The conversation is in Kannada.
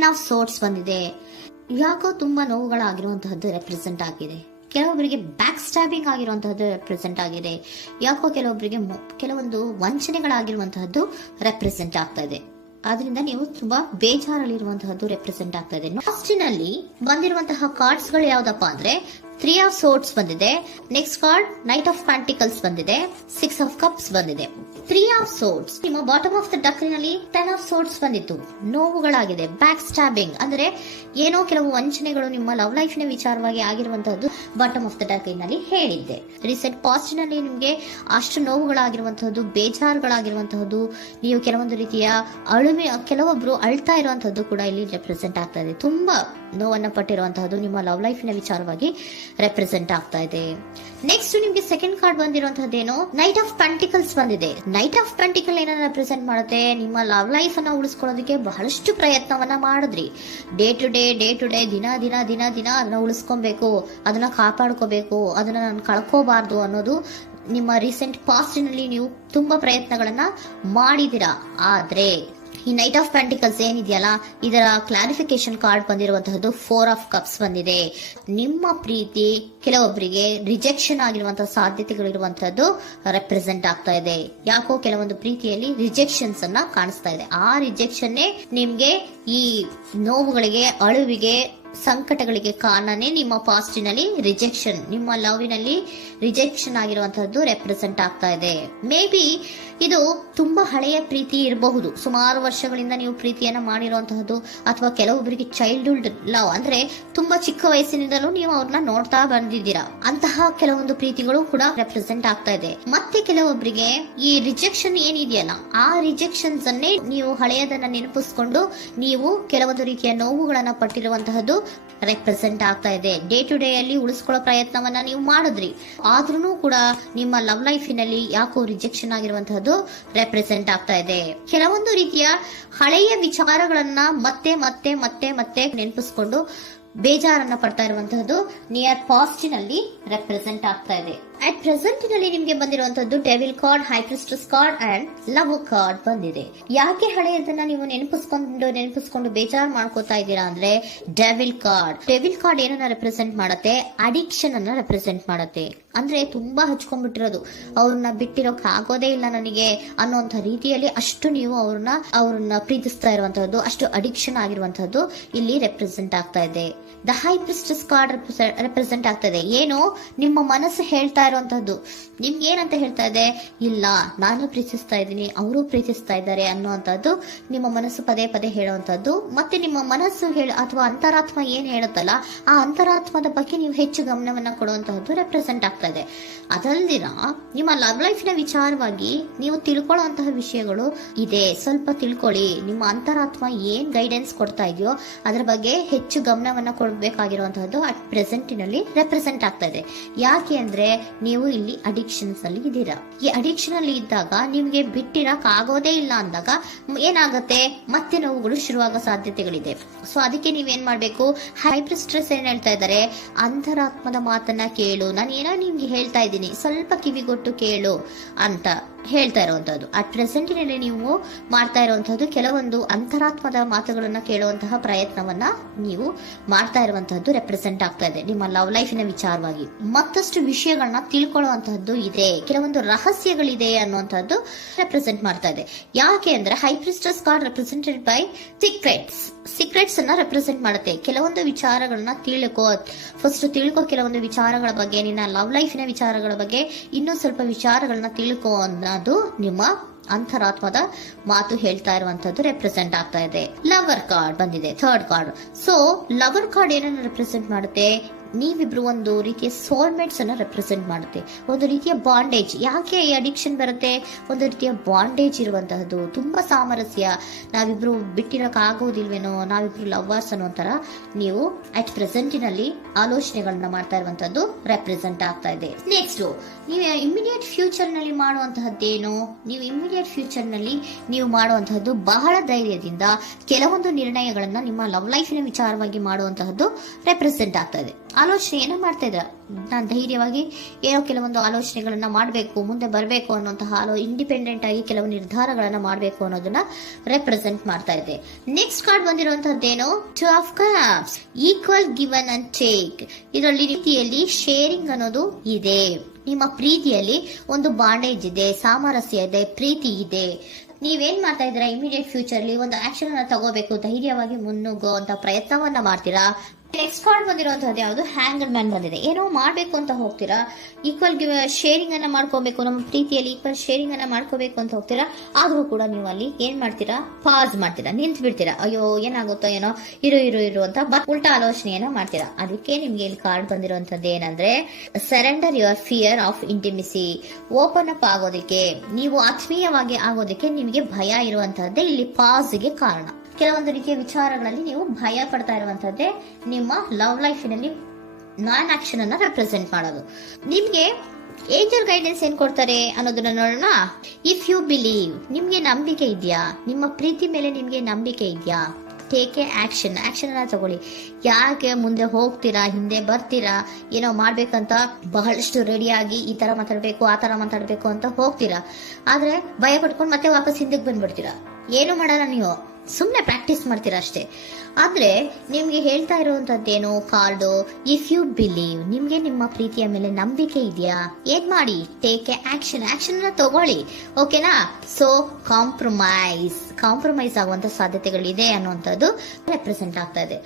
10 ಆಫ್ ಸೋರ್ಟ್ಸ್ ಬಂದಿದೆ. ಯಾಕೋ ತುಂಬಾ ನೋವುಗಳಾಗಿರುವಂತಹದ್ದು ರೆಪ್ರೆಸೆಂಟ್ ಆಗಿದೆ. ಕೆಲವೊಬ್ಬರಿಗೆ ಬ್ಯಾಕ್ ಸ್ಟ್ಯಾಬಿಂಗ್ ಆಗಿರುವಂತಹದ್ದು ರೆಪ್ರೆಸೆಂಟ್ ಆಗಿದೆ. ಯಾಕೋ ಕೆಲವೊಬ್ಬರಿಗೆ ಕೆಲವೊಂದು ವಂಚನೆಗಳಾಗಿರುವಂತಹದ್ದು ರೆಪ್ರೆಸೆಂಟ್ ಆಗ್ತಾ ಇದೆ. ಆದ್ರಿಂದ ನೀವು ತುಂಬಾ ಬೇಜಾರಲ್ಲಿರುವಂತಹದ್ದು ರೆಪ್ರೆಸೆಂಟ್ ಆಗ್ತಾ ಇದೆ. ಲಾಸ್ಟಿನಲ್ಲಿ ಬಂದಿರುವಂತಹ ಕಾರ್ಡ್ಸ್ ಗಳು ಯಾವ್ದಪ್ಪ ಅಂದ್ರೆ 3 ಆಫ್ ಸೋರ್ಟ್ಸ್ ಬಂದಿದೆ. Next card knight of pentacles ಬಂದಿದೆ. 6 ಆಫ್ ಕಪ್ಸ್ ಬಂದಿದೆ. 3 ಆಫ್ ಸೋರ್ಟ್ಸ್ ನಿಮ್ಮ ಬಾಟಮ್ ಆಫ್ ದ ಡಕ್ನಲ್ಲಿ 10 ಆಫ್ ಸೋರ್ಟ್ಸ್ ಬಂದಿತ್ತು. ನೋವುಗಳಾಗಿದೆ, ಬ್ಯಾಕ್ ಸ್ಟ್ಯಾಬಿಂಗ್ ಅಂದ್ರೆ ಏನೋ ಕೆಲವು ವಂಚನೆಗಳು ನಿಮ್ಮ ಲವ್ ಲೈಫ್ ನ ವಿಚಾರವಾಗಿ ಆಗಿರುವಂತಹದ್ದು ಬಾಟಮ್ ಆಫ್ ದ ಡಕ್ನಲ್ಲಿ ಹೇಳಿದ್ದೆ. ರೀಸೆಂಟ್ ಪಾಸ್ಟ್ ನಲ್ಲಿ ನಿಮ್ಗೆ ಅಷ್ಟು ನೋವುಗಳಾಗಿರುವಂತಹದ್ದು, ಬೇಜಾರುಗಳಾಗಿರುವಂತಹದ್ದು, ನೀವು ಕೆಲವೊಂದು ರೀತಿಯ ಕೆಲವೊಬ್ರು ಅಳ್ತಾ ಇರುವಂತಹದ್ದು ಕೂಡ ಇಲ್ಲಿ ರೆಪ್ರೆಸೆಂಟ್ ಆಗ್ತಾ ಇದೆ. ತುಂಬಾ ನೋವನ್ನ ಪಟ್ಟಿರುವಂತಹದ್ದು ನಿಮ್ಮ ಲವ್ ಲೈಫ್ ನ ವಿಚಾರವಾಗಿ ರೆಪ್ರೆಸೆಂಟ್ ಆಗ್ತಾ ಇದೆ. ನೆಕ್ಸ್ಟ್ ನಿಮ್ಗೆ ಸೆಕೆಂಡ್ ಕಾರ್ಡ್ ಬಂದಿರುವಂತಹದ್ದೇನು ನೈಟ್ ಆಫ್ ಪ್ಯಾಂಟಿಕಲ್ಸ್ ಬಂದಿದೆ. ನೈಟ್ ಆಫ್ ಪ್ಯಾಂಟಿಕಲ್ ಏನನ್ನ ರೆಪ್ರೆಸೆಂಟ್ ಮಾಡುತ್ತೆ, ನಿಮ್ಮ ಲವ್ ಲೈಫ್ ಅನ್ನ ಉಳಿಸ್ಕೊಳ್ಳೋದಕ್ಕೆ ಬಹಳಷ್ಟು ಪ್ರಯತ್ನವನ್ನ ಮಾಡಿದ್ರಿ. ಡೇ ಟು ಡೇ ದಿನ ಅದನ್ನ ಉಳಿಸ್ಕೊಬೇಕು, ಅದನ್ನ ಕಾಪಾಡ್ಕೋಬೇಕು, ಅದನ್ನ ನಾನು ಕಳ್ಕೋಬಾರ್ದು ಅನ್ನೋದು ನಿಮ್ಮ ರೀಸೆಂಟ್ ಪಾಸ್ಟ್ ನಲ್ಲಿ ನೀವು ತುಂಬಾ ಪ್ರಯತ್ನಗಳನ್ನ ಮಾಡಿದಿರಾ. ಆದ್ರೆ ಈ ನೈಟ್ ಆಫ್ ಪ್ಯಾಂಟಿಕಲ್ಸ್ ಏನಿದೆಯಲ್ಲ, ಇದರ ಕ್ಲಾರಿಫಿಕೇಶನ್ ಕಾರ್ಡ್ ಬಂದಿರುವಂತಹದ್ದು 4 ಆಫ್ ಕಪ್ಸ್ ಬಂದಿದೆ. ನಿಮ್ಮ ಪ್ರೀತಿ ಕೆಲವೊಬ್ಬರಿಗೆ ರಿಜೆಕ್ಷನ್ ಆಗಿರುವಂತಹ ಸಾಧ್ಯತೆಗಳಿರುವಂತಹದ್ದು ರೆಪ್ರೆಸೆಂಟ್ ಆಗ್ತಾ ಇದೆ. ಯಾಕೋ ಕೆಲವೊಂದು ಪ್ರೀತಿಯಲ್ಲಿ ರಿಜೆಕ್ಷನ್ಸ್ ಅನ್ನ ಕಾಣಿಸ್ತಾ ಇದೆ. ಆ ರಿಜೆಕ್ಷನ್ನೇ ನಿಮ್ಗೆ ಈ ನೋವುಗಳಿಗೆ, ಅಳುವಿಗೆ, ಸಂಕಟಗಳಿಗೆ ಕಾರಣನೇ ನಿಮ್ಮ ಪಾಸ್ಟಿನಲ್ಲಿ ರಿಜೆಕ್ಷನ್, ನಿಮ್ಮ ಲವ್ನಲ್ಲಿ ರಿಜೆಕ್ಷನ್ ಆಗಿರುವಂತಹದ್ದು ರೆಪ್ರೆಸೆಂಟ್ ಆಗ್ತಾ ಇದೆ. ಮೇ ಬಿ ಇದು ತುಂಬಾ ಹಳೆಯ ಪ್ರೀತಿ ಇರಬಹುದು. ಸುಮಾರು ವರ್ಷಗಳಿಂದ ನೀವು ಪ್ರೀತಿಯನ್ನ ಮಾಡಿರುವಂತಹದ್ದು, ಅಥವಾ ಕೆಲವೊಬ್ಬರಿಗೆ ಚೈಲ್ಡ್ಹುಡ್ ಲವ್ ಅಂದ್ರೆ ತುಂಬಾ ಚಿಕ್ಕ ವಯಸ್ಸಿನಿಂದಲೂ ನೀವು ಅವ್ರನ್ನ ನೋಡ್ತಾ ಬಂದಿದ್ದೀರಾ. ಅಂತಹ ಕೆಲವೊಂದು ಪ್ರೀತಿಗಳು ಕೂಡ ರೆಪ್ರೆಸೆಂಟ್ ಆಗ್ತಾ ಇದೆ. ಮತ್ತೆ ಕೆಲವೊಬ್ಬರಿಗೆ ಈ ರಿಜೆಕ್ಷನ್ ಏನಿದೆಯಲ್ಲ, ಆ ರಿಜೆಕ್ಷನ್ಸ್ ಅನ್ನೇ ನೀವು ಹಳೆಯದನ್ನ ನೆನಪಿಸ್ಕೊಂಡು ನೀವು ಕೆಲವೊಂದು ರೀತಿಯ ನೋವುಗಳನ್ನ ಪಟ್ಟಿರುವಂತಹದ್ದು ರೆಪ್ರೆಸೆಂಟ್ ಆಗ್ತಾ ಇದೆ. ಡೇ ಟು ಡೇ ಅಲ್ಲಿ ಉಳಿಸ್ಕೊಳ್ಳೋ ಪ್ರಯತ್ನವನ್ನ ನೀವು ಮಾಡಿದ್ರಿ, ಆದ್ರೂ ಕೂಡ ನಿಮ್ಮ ಲವ್ ಲೈಫಿನಲ್ಲಿ ಯಾಕೋ ರಿಜೆಕ್ಷನ್ ಆಗಿರುವಂತಹದ್ದು ರೆಪ್ರೆಸೆಂಟ್ ಆಗ್ತಾ ಇದೆ. ಕೆಲವೊಂದು ರೀತಿಯ ಹಳೆಯ ವಿಚಾರಗಳನ್ನ ಮತ್ತೆ ಮತ್ತೆ ಮತ್ತೆ ಮತ್ತೆ ನೆನಪಿಸ್ಕೊಂಡು ಬೇಜಾರನ್ನ ಪಡ್ತಾ ಇರುವಂತಹದ್ದು ನಿಯರ್ ಪಾಸ್ಟಿನಲ್ಲಿ ರೆಪ್ರೆಸೆಂಟ್ ಆಗ್ತಾ ಇದೆ. ಅಟ್ ಪ್ರೆಸೆಂಟ್ ನಲ್ಲಿ ನಿಮ್ಗೆ ಬಂದಿರುವಂತದ್ದು devil card, high priestess card and love card ಬಂದಿದೆ. ಯಾಕೆ ಹಳೆಯದನ್ನ ನೀವು ನೆನಪಿಸ್ಕೊಂಡು ಬೇಜಾರು ಮಾಡ್ಕೋತಾ ಇದ್ದೀರಾ ಅಂದ್ರೆ ಡೆವಿಲ್ ಕಾರ್ಡ್ ಏನನ್ನ ರೆಪ್ರೆಸೆಂಟ್ ಮಾಡುತ್ತೆ, ಅಡಿಕ್ಷನ್ ಅನ್ನ ರೆಪ್ರೆಸೆಂಟ್ ಮಾಡುತ್ತೆ. ಅಂದ್ರೆ ತುಂಬಾ ಹಚ್ಕೊಂಡ್ಬಿಟ್ಟಿರೋದು, ಅವ್ರನ್ನ ಬಿಟ್ಟಿರೋಕ್ ಆಗೋದೇ ಇಲ್ಲ ನನಗೆ ಅನ್ನುವಂತ ರೀತಿಯಲ್ಲಿ ಅಷ್ಟು ನೀವು ಅವ್ರನ್ನ ಪ್ರೀತಿಸ್ತಾ ಇರುವಂತಹದ್ದು, ಅಷ್ಟು ಅಡಿಕ್ಷನ್ ಆಗಿರುವಂತಹದ್ದು ಇಲ್ಲಿ ರೆಪ್ರೆಸೆಂಟ್ ಆಗ್ತಾ ಇದೆ. The high priestess card represent ಆಗ್ತಾ ಇದೆ. ಏನು ನಿಮ್ಮ ಮನಸ್ಸು ಹೇಳ್ತಾ ಇರುವಂತಹದ್ದು, ನಿಮ್ಗೆ ಏನಂತ ಹೇಳ್ತಾ ಇದೆ, ಇಲ್ಲ ನಾನು ಪ್ರೀತಿಸ್ತಾ ಇದ್ದೀನಿ, ಅವರು ಪ್ರೀತಿಸ್ತಾ ಇದ್ದಾರೆ ಅನ್ನುವಂಥದ್ದು ನಿಮ್ಮ ಮನಸ್ಸು ಪದೇ ಪದೇ ಹೇಳುವಂತಹದ್ದು. ಮತ್ತೆ ನಿಮ್ಮ ಮನಸ್ಸು ಅಥವಾ ಅಂತರಾತ್ಮ ಏನ್ ಹೇಳುತ್ತಲ್ಲ, ಆ ಅಂತರಾತ್ಮದ ಬಗ್ಗೆ ನೀವು ಹೆಚ್ಚು ಗಮನವನ್ನ ಕೊಡುವಂತಹದ್ದು ರೆಪ್ರೆಸೆಂಟ್ ಆಗ್ತಾ ಇದೆ. ಅದಲ್ದಿರ ನಿಮ್ಮ ಲವ್ ಲೈಫ್ ನ ವಿಚಾರವಾಗಿ ನೀವು ತಿಳ್ಕೊಳ್ಳುವಂತಹ ವಿಷಯಗಳು ಇದೆ. ಸ್ವಲ್ಪ ತಿಳ್ಕೊಳ್ಳಿ, ನಿಮ್ಮ ಅಂತರಾತ್ಮ ಏನ್ ಗೈಡೆನ್ಸ್ ಕೊಡ್ತಾ ಇದೆಯೋ ಅದರ ಬಗ್ಗೆ ಹೆಚ್ಚು ಗಮನವನ್ನ ಕೊಡಬೇಕಾಗಿರುವಂತಹದ್ದು ಅಟ್ ಪ್ರೆಸೆಂಟಿನಲ್ಲಿ ರೆಪ್ರೆಸೆಂಟ್ ಆಗ್ತಾ ಇದೆ. ಯಾಕೆ ಅಂದ್ರೆ ನೀವು ಇಲ್ಲಿ ಅಡಿಕ್ಷನ್ಸ್ ಅಲ್ಲಿ ಇದ್ದೀರಾ. ಈ ಅಡಿಕ್ಷನ್ ಅಲ್ಲಿ ಇದ್ದಾಗ ನಿಮ್ಗೆ ಬಿಟ್ಟಿರಕ್ ಆಗೋದೇ ಇಲ್ಲ ಅಂದಾಗ ಏನಾಗುತ್ತೆ, ಮತ್ತೆ ನೋವುಗಳು ಶುರುವಾಗೋ ಸಾಧ್ಯತೆಗಳಿದೆ. ಸೊ ಅದಕ್ಕೆ ನೀವೇನ್ ಮಾಡ್ಬೇಕು, ಹೈಪರ್ ಸ್ಟ್ರೆಸ್ ಏನ್ ಹೇಳ್ತಾ ಇದ್ದಾರೆ, ಅಂತರಾತ್ಮದ ಮಾತನ್ನ ಕೇಳು, ನಾನು ಏನೋ ನಿಮ್ಗೆ ಹೇಳ್ತಾ ಇದ್ದೀನಿ, ಸ್ವಲ್ಪ ಕಿವಿಗೊಟ್ಟು ಕೇಳು ಅಂತ ಹೇಳ್ತಾ ಇರುವಂತಹದ್ದು. ಅಟ್ ಪ್ರೆಸೆಂಟಿನಲ್ಲಿ ನೀವು ಮಾಡ್ತಾ ಇರುವಂತಹದ್ದು ಕೆಲವೊಂದು ಅಂತರಾತ್ಮದ ಮಾತುಗಳನ್ನ ಕೇಳುವಂತಹ ಪ್ರಯತ್ನವನ್ನ ನೀವು ಮಾಡ್ತಾ ಇರುವಂತಹದ್ದು ರೆಪ್ರೆಸೆಂಟ್ ಆಗ್ತಾ ಇದೆ. ನಿಮ್ಮ ಲವ್ ಲೈಫಿನ ವಿಚಾರವಾಗಿ ಮತ್ತಷ್ಟು ವಿಷಯಗಳನ್ನ ತಿಳ್ಕೊಳ್ಳುವಂತಹದ್ದು ಇದೆ, ಕೆಲವೊಂದು ರಹಸ್ಯಗಳಿದೆ ಅನ್ನುವಂಥದ್ದು ರೆಪ್ರೆಸೆಂಟ್ ಮಾಡ್ತಾ ಇದೆ. ಯಾಕೆ ಅಂದ್ರೆ high priestess card represented by secrets ಅನ್ನ ರೆಪ್ರೆಸೆಂಟ್ ಮಾಡುತ್ತೆ. ಕೆಲವೊಂದು ವಿಚಾರಗಳನ್ನ ಫಸ್ಟ್ ತಿಳ್ಕೊ, ಕೆಲವೊಂದು ವಿಚಾರಗಳ ಬಗ್ಗೆ, ನಿನ್ನ ಲವ್ ಲೈಫಿನ ವಿಚಾರಗಳ ಬಗ್ಗೆ ಇನ್ನೂ ಸ್ವಲ್ಪ ವಿಚಾರಗಳನ್ನ ತಿಳ್ಕೊ ಅನ್ನೋದು ನಿಮ್ಮ ಅಂತರಾತ್ಮದ ಮಾತು ಹೇಳ್ತಾ ಇರುವಂತದ್ದು ರೆಪ್ರೆಸೆಂಟ್ ಆಗ್ತಾ ಇದೆ. ಲವರ್ ಕಾರ್ಡ್ ಬಂದಿದೆ, third card. So lover card ಏನನ್ನ ರೆಪ್ರೆಸೆಂಟ್ ಮಾಡುತ್ತೆ, ನೀವಿಬ್ರು ಒಂದು ರೀತಿಯ ಸೋಲ್ಮೇಟ್ಸ್ ಅನ್ನ ರೆಪ್ರೆಸೆಂಟ್ ಮಾಡುತ್ತೆ. ಒಂದು ರೀತಿಯ ಬಾಂಡೇಜ್. ಯಾಕೆ ಈ ಅಡಿಕ್ಷನ್ ಬರುತ್ತೆ, ಒಂದು ರೀತಿಯ ಬಾಂಡೇಜ್ ಇರುವಂತಹದ್ದು, ತುಂಬಾ ಸಾಮರಸ್ಯ, ನಾವಿಬ್ರು ಬಿಟ್ಟಿರಕ್ ಆಗೋದಿಲ್ವೇನೋ, ನಾವಿಬ್ರು ಲವರ್ಸ್ ಅನ್ನೋ ತರ ನೀವು ಅಟ್ ಪ್ರೆಸೆಂಟಿನಲ್ಲಿ ಆಲೋಚನೆಗಳನ್ನ ಮಾಡ್ತಾ ಇರುವಂತದ್ದು ರೆಪ್ರೆಸೆಂಟ್ ಆಗ್ತಾ ಇದೆ. ನೆಕ್ಸ್ಟ್ ನೀವು ಇಮಿಡಿಯೇಟ್ ಫ್ಯೂಚರ್ ನಲ್ಲಿ ಮಾಡುವಂತಹದ್ದೇನು, ನೀವು ಇಮಿಡಿಯೇಟ್ ಫ್ಯೂಚರ್ ನಲ್ಲಿ ನೀವು ಮಾಡುವಂತಹದ್ದು ಬಹಳ ಧೈರ್ಯದಿಂದ ಕೆಲವೊಂದು ನಿರ್ಣಯಗಳನ್ನ ನಿಮ್ಮ ಲವ್ ಲೈಫಿನ ವಿಚಾರವಾಗಿ ಮಾಡುವಂತಹದ್ದು ರೆಪ್ರೆಸೆಂಟ್ ಆಗ್ತಾ ಇದೆ. ಆಲೋಚನೆಯನ್ನ ಮಾಡ್ತಾ ಇದ್ರ. ನಾನು ಧೈರ್ಯವಾಗಿ ಏನೋ ಕೆಲವೊಂದು ಆಲೋಚನೆಗಳನ್ನ ಮಾಡಬೇಕು, ಮುಂದೆ ಬರಬೇಕು ಅನ್ನುವಂತಹ ಇಂಡಿಪೆಂಡೆಂಟ್ ಆಗಿ ಕೆಲವು ನಿರ್ಧಾರಗಳನ್ನ ಮಾಡಬೇಕು ಅನ್ನೋದನ್ನ ರೆಪ್ರೆಸೆಂಟ್ ಮಾಡ್ತಾ ಇದೆ. ನೆಕ್ಸ್ಟ್ ಕಾರ್ಡ್ ಬಂದಿರುವಂತಹದ್ದೇನು, two of cups, equal given and take. ಇದರಲ್ಲಿ ರೀತಿಯಲ್ಲಿ ಶೇರಿಂಗ್ ಅನ್ನೋದು ಇದೆ. ನಿಮ್ಮ ಪ್ರೀತಿಯಲ್ಲಿ ಒಂದು ಬಾಂಡೇಜ್ ಇದೆ, ಸಾಮರಸ್ಯ ಇದೆ, ಪ್ರೀತಿ ಇದೆ. ನೀವೇನ್ ಮಾಡ್ತಾ ಇದ್ದೀರಾ, ಇಮಿಡಿಯೇಟ್ ಫ್ಯೂಚರ್ ಅಲ್ಲಿ ಒಂದು ಆಕ್ಷನ್ ಅನ್ನ ತಗೋಬೇಕು, ಧೈರ್ಯವಾಗಿ ಮುನ್ನುಗ್ಗೋ ಅಂತ ಪ್ರಯತ್ನವನ್ನ ಮಾಡ್ತೀರಾ. ನೆಕ್ಸ್ಟ್ ಕಾರ್ಡ್ ಬಂದಿರುವಂತಹದ್ದು ಯಾವುದು, ಹ್ಯಾಂಗರ್ ಮ್ಯಾನ್ ಬಂದಿದೆ. ಏನೋ ಮಾಡ್ಬೇಕು ಅಂತ ಹೋಗ್ತೀರಾ, ಈಕ್ವಲ್ ಶೇರಿಂಗ್ ಅನ್ನ ಮಾಡ್ಕೋಬೇಕು, ನಮ್ಮ ಪ್ರೀತಿಯಲ್ಲಿ ಈಕ್ವಲ್ ಶೇರಿಂಗ್ ಅನ್ನ ಮಾಡ್ಕೋಬೇಕು ಅಂತ ಹೋಗ್ತೀರಾ. ಆದ್ರೂ ಕೂಡ ನೀವು ಅಲ್ಲಿ ಏನ್ ಮಾಡ್ತೀರಾ, ಪಾಸ್ ಮಾಡ್ತೀರಾ, ನಿಂತು ಬಿಡ್ತೀರಾ. ಅಯ್ಯೋ ಏನಾಗುತ್ತೋ ಏನೋ, ಇರು ಅಂತ ಉಲ್ಟಾ ಆಲೋಚನೆಯನ್ನ ಮಾಡ್ತೀರಾ. ಅದಕ್ಕೆ ನಿಮ್ಗೆ ಇಲ್ಲಿ ಕಾರ್ಡ್ ಬಂದಿರುವಂತದ್ದು ಏನಂದ್ರೆ, surrender your fear of intimacy. Open up ಆಗೋದಕ್ಕೆ, ನೀವು ಆತ್ಮೀಯವಾಗಿ ಆಗೋದಕ್ಕೆ ನಿಮಗೆ ಭಯ ಇರುವಂತಹದ್ದೇ ಇಲ್ಲಿ ಪಾಸ್ಗೆ ಕಾರಣ. ಕೆಲವೊಂದು ರೀತಿಯ ವಿಚಾರಗಳಲ್ಲಿ ನೀವು ಭಯ ಪಡ್ತಾ ಇರುವಂತದ್ದೇ ನಿಮ್ಮ ಲವ್ ಲೈಫಿನಲ್ಲಿ ನಾನ್ ಆಕ್ಷನ್ ಅನ್ನ ರೆಪ್ರೆಸೆಂಟ್ ಮಾಡೋದು. ನಿಮ್ಗೆ ಏಂಜಲ್ ಗೈಡೆನ್ಸ್ ಏನ್ ಕೊಡ್ತಾರೆ ಅನ್ನೋದನ್ನ ನೋಡೋಣ. ಇಫ್ ಯು ಬಿಲೀವ್, ನಿಮ್ಗೆ ನಂಬಿಕೆ ಇದೆಯಾ, ನಿಮ್ಮ ಪ್ರೀತಿ ಮೇಲೆ ನಿಮ್ಗೆ ನಂಬಿಕೆ ಇದೆಯಾ, ಟೇಕ್ ಎ ಆಕ್ಷನ್ ಅನ್ನ ತಗೊಳ್ಳಿ. ಯಾಕೆ ಮುಂದೆ ಹೋಗ್ತೀರಾ, ಹಿಂದೆ ಬರ್ತೀರಾ, ಏನೋ ಮಾಡ್ಬೇಕಂತ ಬಹಳಷ್ಟು ರೆಡಿಯಾಗಿ ಈ ತರ ಮಾತಾಡ್ಬೇಕು ಆ ತರ ಮಾತಾಡ್ಬೇಕು ಅಂತ ಹೋಗ್ತೀರಾ. ಆದ್ರೆ ಭಯ ಪಟ್ಕೊಂಡು ಮತ್ತೆ ವಾಪಸ್ ಹಿಂದಕ್ಕೆ ಬಂದ್ಬಿಡ್ತೀರಾ. ಏನು ಮಾಡಲ್ಲ, ನೀವು ಸುಮ್ನೆ ಪ್ರಾಕ್ಟೀಸ್ ಮಾಡ್ತೀರಾ ಅಷ್ಟೇ. ಆದ್ರೆ ನಿಮ್ಗೆ ಹೇಳ್ತಾ ಇರುವಂತದ್ದೇನು ಕಾರ್ಡು, ಇಫ್ ಯು ಬಿಲೀವ್, ನಿಮ್ಗೆ ನಿಮ್ಮ ಪ್ರೀತಿಯ ಮೇಲೆ ನಂಬಿಕೆ ಇದೆಯಾ, ಏನ್ ಮಾಡಿ, ಟೇಕ್ ಎ ಆಕ್ಷನ್ ಅನ್ನ ತಗೊಳ್ಳಿ. ಓಕೆನಾ. ಸೊ ಕಾಂಪ್ರಮೈಸ್ ಆಗುವಂತ ಸಾಧ್ಯತೆಗಳಿದೆ ಅನ್ನುವಂಥದ್ದು ರೆಪ್ರೆಸೆಂಟ್ ಆಗ್ತಾ ಇದೆ.